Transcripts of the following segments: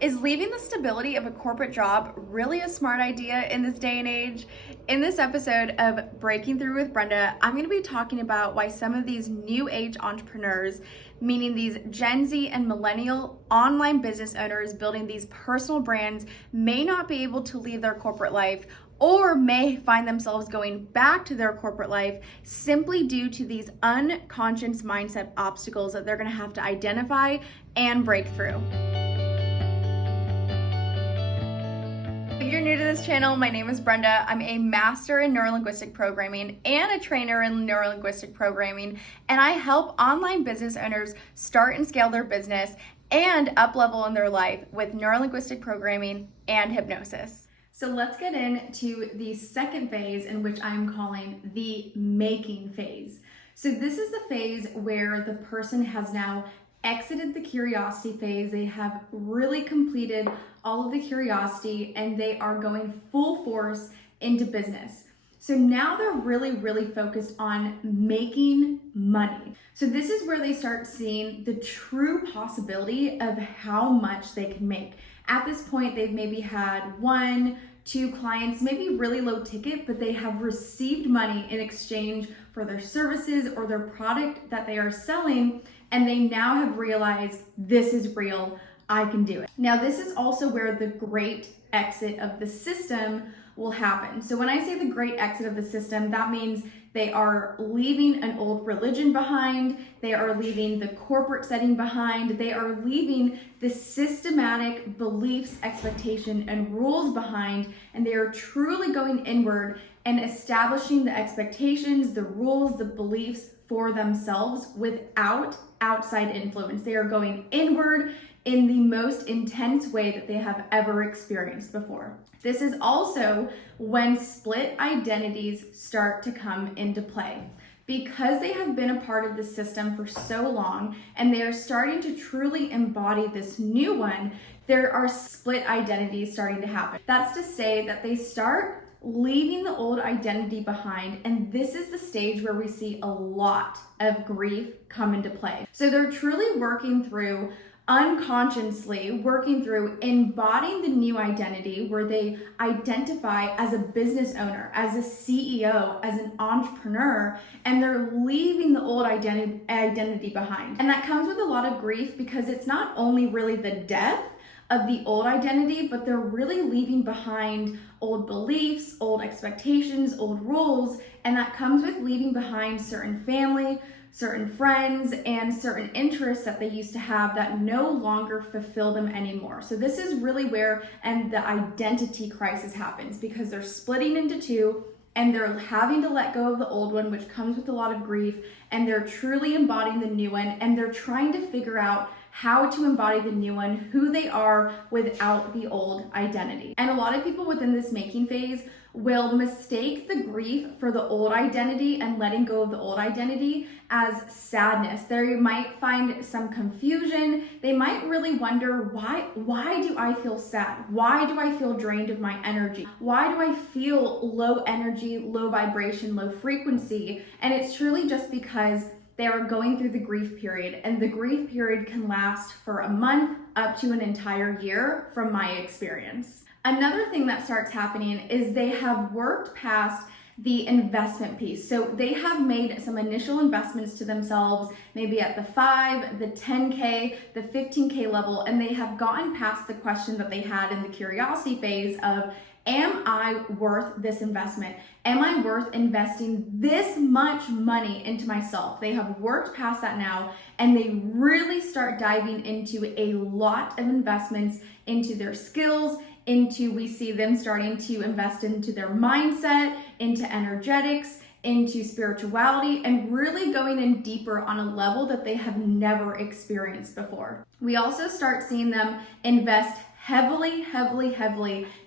Is leaving the stability of a corporate job really a smart idea in this day and age? In this episode of Breaking Through with Brenda, I'm going to be talking about why some of these new age entrepreneurs, meaning these Gen Z and millennial online business owners building these personal brands, may not be able to leave their corporate life or may find themselves going back to their corporate life simply due to these unconscious mindset obstacles that they're going to have to identify and break through. If you're new to this channel, my name is Brenda. I'm a master in neurolinguistic programming and a trainer in neurolinguistic programming, and I help online business owners start and scale their business and up-level in their life with neurolinguistic programming and hypnosis. So let's get into the second phase, in which I'm calling the making phase. So this is the phase where the person has now exited the curiosity phase. They have really completed all of the curiosity and they are going full force into business. So now they're really focused on making money. So this is where they start seeing the true possibility of how much they can make. At this point, they've maybe had 1-2 clients, maybe really low ticket, but they have received money in exchange for their services or their product that they are selling, and they now have realized this is real, I can do it. Now, this is also where the great exit of the system will happen. So when I say the great exit of the system, that means they are leaving an old religion behind, they are leaving the corporate setting behind, they are leaving the systematic beliefs, expectation, and rules behind, and they are truly going inward and establishing the expectations, the rules, the beliefs for themselves without outside influence. They are going inward in the most intense way that they have ever experienced before. This is also when split identities start to come into play. Because they have been a part of the system for so long and they are starting to truly embody this new one, there are split identities starting to happen. That's to say that they start leaving the old identity behind, and this is the stage where we see a lot of grief come into play. So they're truly unconsciously working through embodying the new identity where they identify as a business owner, as a CEO, as an entrepreneur, and they're leaving the old identity behind. And that comes with a lot of grief because it's not only really the death of the old identity, but they're really leaving behind old beliefs, old expectations, old rules, and that comes with leaving behind certain family, certain friends, and certain interests that they used to have that no longer fulfill them anymore. So this is really where the identity crisis happens, because they're splitting into two and they're having to let go of the old one, which comes with a lot of grief, and they're truly embodying the new one, and they're trying to figure out how to embody the new one, who they are without the old identity. And a lot of people within this making phase will mistake the grief for the old identity and letting go of the old identity as sadness. They might find some confusion. They might really wonder, why do I feel sad? Why do I feel drained of my energy? Why do I feel low energy, low vibration, low frequency? And it's truly just because they are going through the grief period, and the grief period can last for a month up to an entire year from my experience. Another thing that starts happening is they have worked past the investment piece. So they have made some initial investments to themselves, maybe at the 5, the 10K, the 15K level, and they have gotten past the question that they had in the curiosity phase of, am I worth this investment? Am I worth investing this much money into myself? They have worked past that now, and they really start diving into a lot of investments into their skills, we see them starting to invest into their mindset, into energetics, into spirituality, and really going in deeper on a level that they have never experienced before. We also start seeing them invest heavily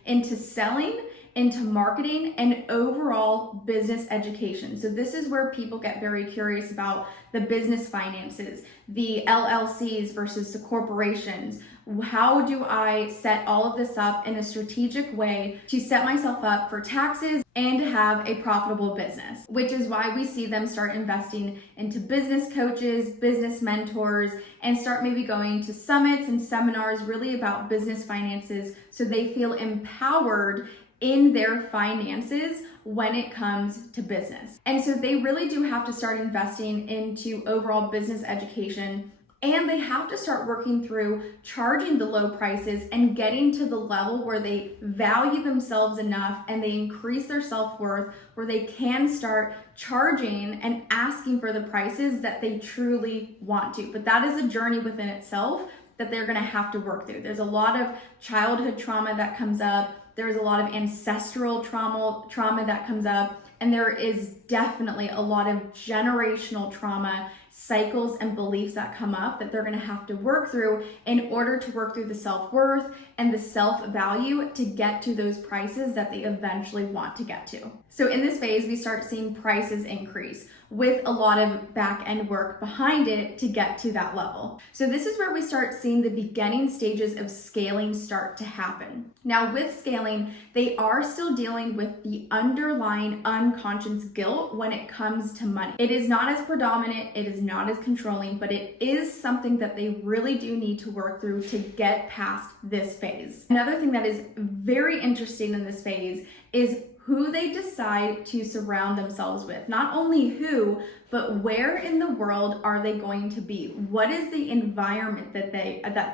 into selling, into marketing, and overall business education. So this is where people get very curious about the business finances, the LLCs versus the corporations. How do I set all of this up in a strategic way to set myself up for taxes and have a profitable business? Which is why we see them start investing into business coaches, business mentors, and start maybe going to summits and seminars really about business finances so they feel empowered in their finances when it comes to business. And so they really do have to start investing into overall business education, and they have to start working through charging the low prices and getting to the level where they value themselves enough and they increase their self-worth, where they can start charging and asking for the prices that they truly want to. But that is a journey within itself that they're gonna have to work through. There's a lot of childhood trauma that comes up. There's a lot of ancestral trauma that comes up, and there is definitely a lot of generational trauma, cycles, and beliefs that come up that they're going to have to work through in order to work through the self-worth and the self-value to get to those prices that they eventually want to get to. So in this phase, we start seeing prices increase with a lot of back-end work behind it to get to that level. So this is where we start seeing the beginning stages of scaling start to happen. Now with scaling, they are still dealing with the underlying unconscious guilt when it comes to money. It is not as predominant, it is not as controlling, but it is something that they really do need to work through to get past this phase. Another thing that is very interesting in this phase is who they decide to surround themselves with. Not only who, but where in the world are they going to be? What is the environment that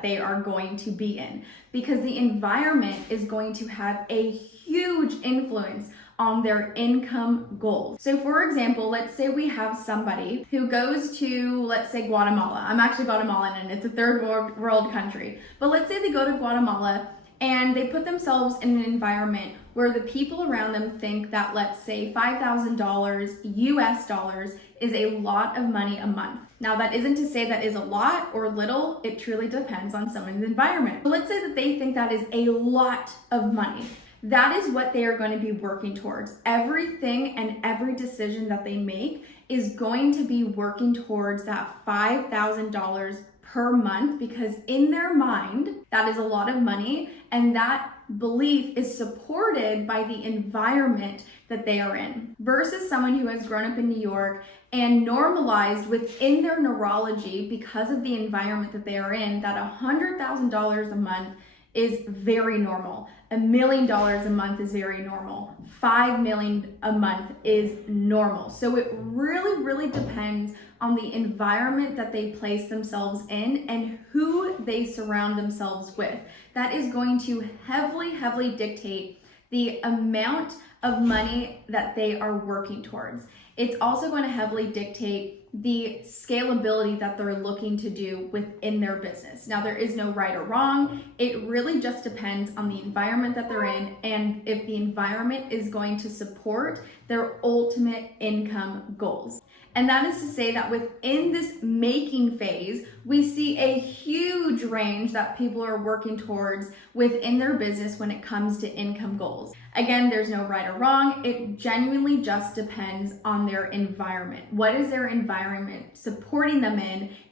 they are going to be in? Because the environment is going to have a huge influence on their income goals. So for example, let's say we have somebody who goes to, let's say Guatemala. I'm actually Guatemalan and it's a third world country. But let's say they go to Guatemala and they put themselves in an environment where the people around them think that, let's say, $5,000 US dollars is a lot of money a month. Now, that isn't to say that is a lot or little. It truly depends on someone's environment. But let's say that they think that is a lot of money. That is what they are going to be working towards. Everything and every decision that they make is going to be working towards that $5,000 per month, because in their mind, that is a lot of money, and that belief is supported by the environment that they are in. Versus someone who has grown up in New York and normalized within their neurology, because of the environment that they are in, that $100,000 a month is very normal. $1 million a month is very normal. 5 million a month is normal. So it really, really depends on the environment that they place themselves in and who they surround themselves with. That is going to heavily dictate the amount of money that they are working towards. It's also going to heavily dictate the scalability that they're looking to do within their business. Now, there is no right or wrong. It really just depends on the environment that they're in and if the environment is going to support their ultimate income goals. And that is to say that within this making phase, we see a huge range that people are working towards within their business when it comes to income goals. Again, there's no right or wrong. It genuinely just depends on their environment. What is their environment supporting them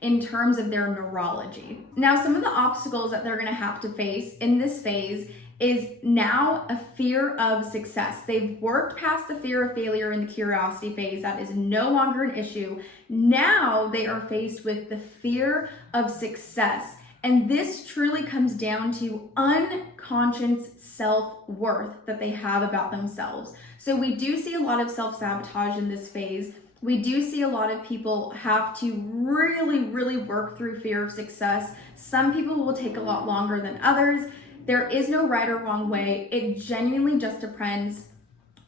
in terms of their neurology? Now, some of the obstacles that they're going to have to face in this phase is now a fear of success. They've worked past the fear of failure in the curiosity phase. That is no longer an issue. Now they are faced with the fear of success. And this truly comes down to unconscious self-worth that they have about themselves. So we do see a lot of self-sabotage in this phase. We do see a lot of people have to really work through fear of success. Some people will take a lot longer than others. There is no right or wrong way. It genuinely just depends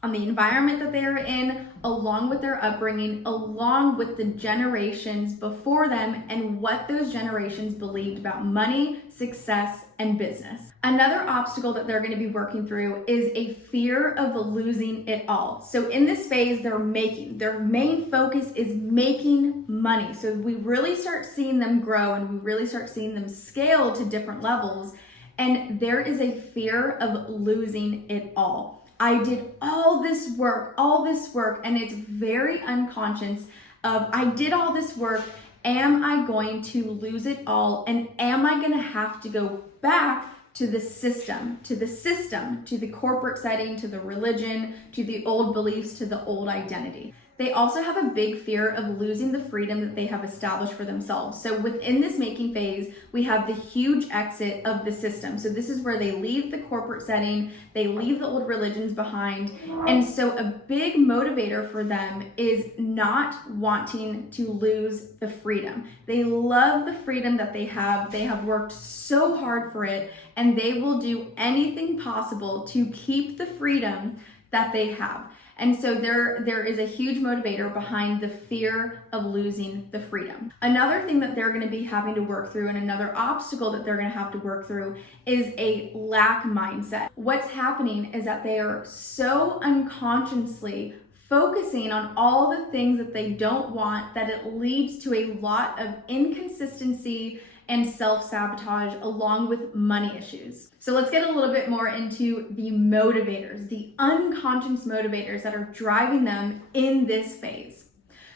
on the environment that they are in, along with their upbringing, along with the generations before them and what those generations believed about money, success, and business. Another obstacle that they're going to be working through is a fear of losing it all. So in this phase, their main focus is making money. So we really start seeing them grow and we really start seeing them scale to different levels. And there is a fear of losing it all. I did all this work, and it's very unconscious of I did all this work Am I going to lose it all? And am I going to have to go back to the system, to the corporate setting, to the religion, to the old beliefs, to the old identity? They also have a big fear of losing the freedom that they have established for themselves. So within this making phase, we have the huge exit of the system. So this is where they leave the corporate setting, they leave the old religions behind. And so a big motivator for them is not wanting to lose the freedom. They love the freedom that they have. They have worked so hard for it, and they will do anything possible to keep the freedom that they have. And so there is a huge motivator behind the fear of losing the freedom. Another thing that they're going to be having to work through, and another obstacle that they're going to have to work through, is a lack mindset. What's happening is that they are so unconsciously focusing on all the things that they don't want that it leads to a lot of inconsistency and self-sabotage, along with money issues. So let's get a little bit more into the motivators, the unconscious motivators that are driving them in this phase.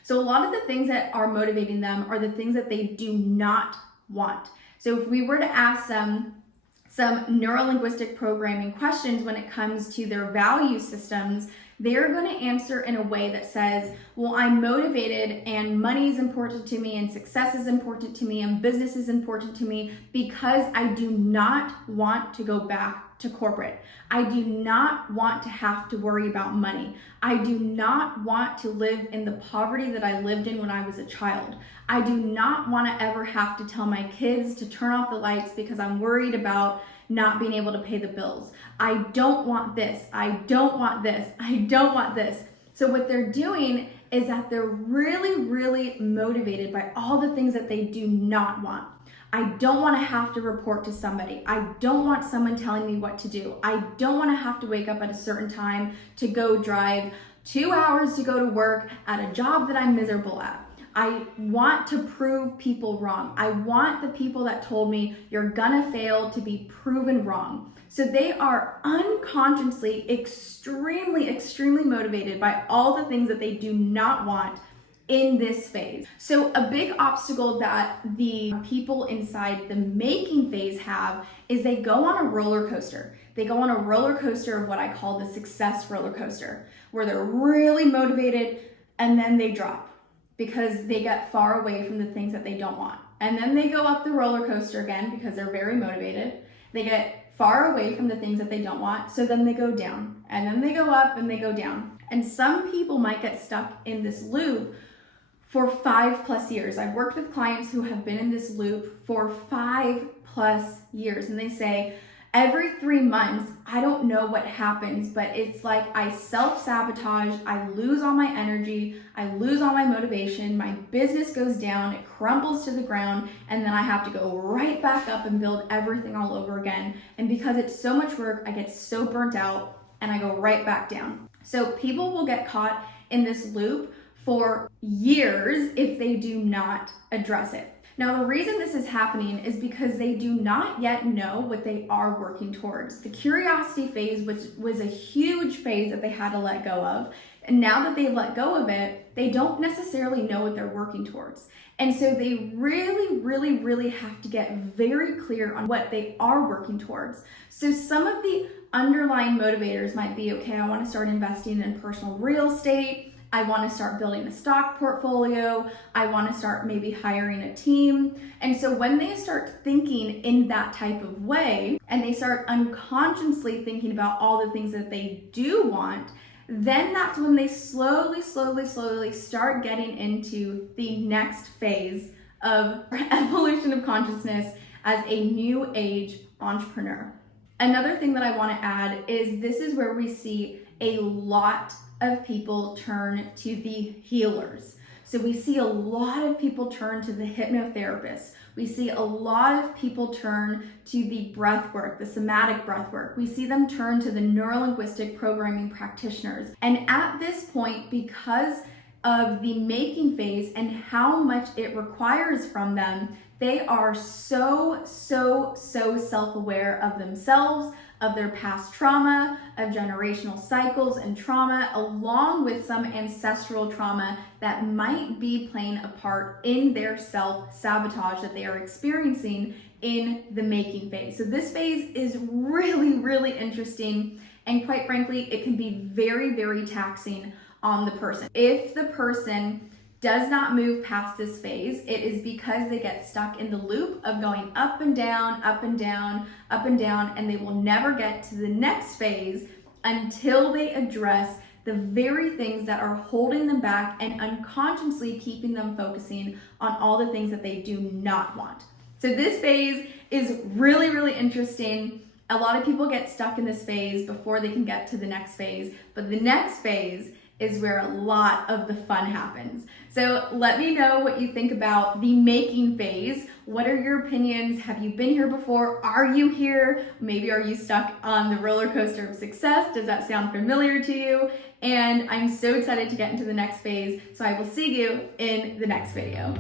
So a lot of the things that are motivating them are the things that they do not want. So if we were to ask them some neuro-linguistic programming questions when it comes to their value systems, they're going to answer in a way that says, well, I'm motivated and money is important to me and success is important to me and business is important to me because I do not want to go back to corporate. I do not want to have to worry about money. I do not want to live in the poverty that I lived in when I was a child. I do not want to ever have to tell my kids to turn off the lights because I'm worried about not being able to pay the bills. I don't want this. I don't want this. I don't want this. So what they're doing is that they're really, really motivated by all the things that they do not want. I don't want to have to report to somebody. I don't want someone telling me what to do. I don't want to have to wake up at a certain time to go drive 2 hours to go to work at a job that I'm miserable at. I want to prove people wrong. I want the people that told me you're gonna fail to be proven wrong. So they are unconsciously extremely, extremely motivated by all the things that they do not want in this phase. So a big obstacle that the people inside the making phase have is they go on a roller coaster. They go on a roller coaster of what I call the success roller coaster, where they're really motivated and then they drop, because they get far away from the things that they don't want. And then they go up the roller coaster again because they're very motivated. They get far away from the things that they don't want, so then they go down. And then they go up and they go down. And some people might get stuck in this loop for 5+ years. I've worked with clients who have been in this loop for 5+ years, and they say, every 3 months, I don't know what happens, but it's like I self-sabotage, I lose all my energy, I lose all my motivation, my business goes down, it crumbles to the ground, and then I have to go right back up and build everything all over again. And because it's so much work, I get so burnt out and I go right back down. So people will get caught in this loop for years if they do not address it. Now, the reason this is happening is because they do not yet know what they are working towards. The curiosity phase, which was a huge phase that they had to let go of, and now that they've let go of it, they don't necessarily know what they're working towards. And so they really, really, really have to get very clear on what they are working towards. So some of the underlying motivators might be, okay, I want to start investing in personal real estate. I want to start building a stock portfolio. I want to start maybe hiring a team. And so when they start thinking in that type of way, and they start unconsciously thinking about all the things that they do want, then that's when they slowly start getting into the next phase of evolution of consciousness as a new age entrepreneur. Another thing that I want to add is this is where we see a lot of people turn to the healers. So we see a lot of people turn to the hypnotherapists. We see a lot of people turn to the breath work, the somatic breath work. We see them turn to the neuro-linguistic programming practitioners. And at this point, because of the making phase and how much it requires from them, they are so self-aware of themselves, of their past trauma, of generational cycles and trauma, along with some ancestral trauma that might be playing a part in their self-sabotage that they are experiencing in the making phase. So this phase is really interesting, and quite frankly, it can be very taxing on the person. If the person does not move past this phase, it is because they get stuck in the loop of going up and down, and they will never get to the next phase until they address the very things that are holding them back and unconsciously keeping them focusing on all the things that they do not want. So this phase is really interesting. A lot of people get stuck in this phase before they can get to the next phase, but the next phase is where a lot of the fun happens. So let me know what you think about the making phase. What are your opinions? Have you been here before? Are you here? Maybe are you stuck on the roller coaster of success? Does that sound familiar to you? And I'm so excited to get into the next phase. So I will see you in the next video.